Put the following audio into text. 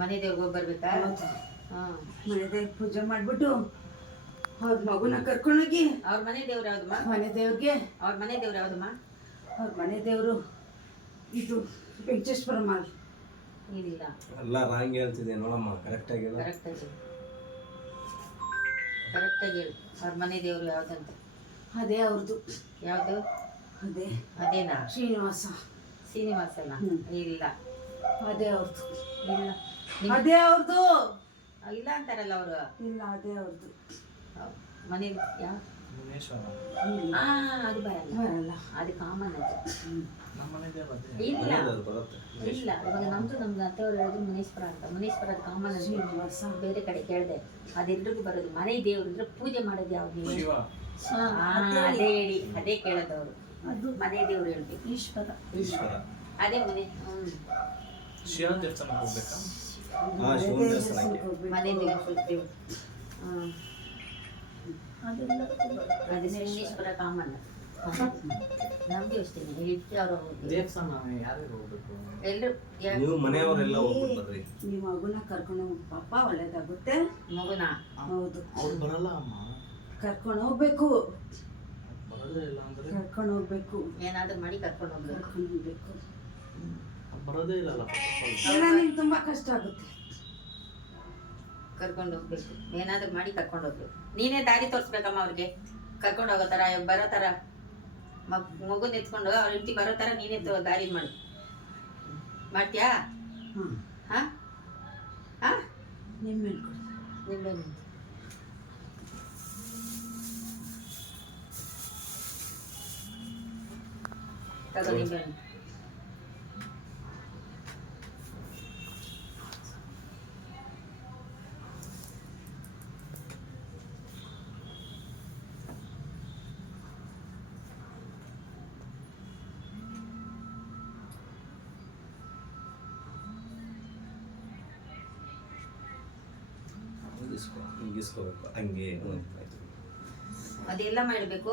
ಮನೆ ದೇವ್ರಿಗೆ ಹೋಗಿ ಬರ್ಬೇಕಾ? ಹಾಂ, ಮನೆ ದೇವ್ರ ಪೂಜೆ ಮಾಡಿಬಿಟ್ಟು ಅವ್ರ ಮಗುನ ಕರ್ಕೊಂಡೋಗಿ. ಅವ್ರ ಮನೆ ದೇವ್ರು ಯಾವ್ದಮ್ಮ? ಮನೆ ದೇವ್ರಿಗೆ ಅವ್ರ ಮನೆ ದೇವ್ರು ಯಾವ್ದಮ್ಮ? ಅವ್ರ ಮನೆ ದೇವರು ಇದು ವೆಂಕಟೇಶ್ವರ ಮಾಲ್. ಇಲ್ಲ, ಎಲ್ಲ ರಾಂಗ್ ಹೇಳ್ತಿದೆ ನೋಡಮ್ಮ. ಕರೆಕ್ಟಾಗಿ ಕರೆಕ್ಟಾಗಿ ಹೇಳು. ಅವ್ರ ಮನೆ ದೇವ್ರು ಯಾವ್ದಂತ? ಅದೇ ಅವ್ರದ್ದು. ಯಾವುದು? ಅದೇನಾ? ಶ್ರೀನಿವಾಸನ? ಇಲ್ಲ, ಅದೇ ಅವ್ರದ್ದು. ಇಲ್ಲ, ಅದೇ ಅವ್ರದ್ದು. ಇಲ್ಲ ಅಂತಾರಲ್ಲ ಅವರು. ಇಲ್ಲ, ಅದೇ ಅವ್ರದ್ದು ಮನೆ. ಯಾವ? ಅದು ಬರಲ್ಲ, ಅದು ಕಾಮನ್. ಅದು ಇಲ್ಲ, ಇವಾಗ ನಮ್ದು ಅತ್ತೆಯವ್ರು ಹೇಳಿದ್ರು ಮುನೇಶ್ವರ ಅಂತ. ಮುನೇಶ್ವರ ಅದು ಕಾಮನ್ ಅಂತ. ಬೇರೆ ಕಡೆ ಕೇಳಿದೆ, ಅದೆಲ್ರಿಗೂ ಬರೋದು. ಮನೆ ದೇವ್ರಿದ್ರೆ ಪೂಜೆ ಮಾಡೋದು ಯಾವ್ದು? ಅದೇ ಹೇಳಿ, ಅದೇ ಕೇಳೋದವ್ರು. ಅದು ಮನೆ ದೇವ್ರು ಹೇಳ್ಬೇಕು. ಈಶ್ವರ. ಅದೇ ಮನೆ. ಮನೆ ದೇವ್ರು. ಅದು ಶ್ರೀನಿಶ್ವರ ಕಾಮನ್. ನಮ್ಗೆ ಅಷ್ಟೇ ಅವ್ರು ನೀವು ಮನೆಯವರೆಲ್ಲ ಹೋಗ್ಬಿಟ್ಟು ಬರ್ರಿ. ನೀವು ಮಗುನ ಕರ್ಕೊಂಡು ಹೋಗಿ ಪಾಪ, ಒಳ್ಳೇದಾಗುತ್ತೆ. ಮಗುನ? ಹೌದು, ಬರಲ್ಲ ಅಮ್ಮ. ಕರ್ಕೊಂಡು ಹೋಗ್ಬೇಕು. ಬರೋದೇ ಇಲ್ಲ ಅಂದ್ರೆ ಕರ್ಕೊಂಡು ಹೋಗ್ಬೇಕು. ಏನಾದ್ರು ಮಾಡಿ ಕರ್ಕೊಂಡು ಹೋಗ್ಬೇಕು. ಬರೋದೇ ಇಲ್ಲಲ್ಲ. ನಿಮ್ಗೆ ತುಂಬಾ ಕಷ್ಟ ಆಗುತ್ತೆ. ಕರ್ಕೊಂಡು ಹೋಗ್ಬೇಕು, ಏನಾದ್ರು ಮಾಡಿ ಕರ್ಕೊಂಡು ಹೋಗ್ಬೇಕು. ನೀನೇ ದಾರಿ ತೋರಿಸ್ಬೇಕಮ್ಮ ಅವ್ರಿಗೆ, ಕರ್ಕೊಂಡು ಹೋಗೋ ಥರ, ಬರೋ ಥರ. ಮಗುನ ಎತ್ಕೊಂಡು ಅವ್ರ ಹೆಂಡತಿ ಬರೋ ಥರ ನೀನೇ ದಾರಿ ಮಾಡು. ಮಾಡ್ತೀಯಾ? ಹಾಂ ಹಾಂ, ನಿಮ್ಮೆ ತಗೋ ನಿಂಬೆ. ಮುಗಿಸ್ಕೋಬೇಕು ಹಂಗೆ. ಅದೆಲ್ಲ ಮಾಡಬೇಕು.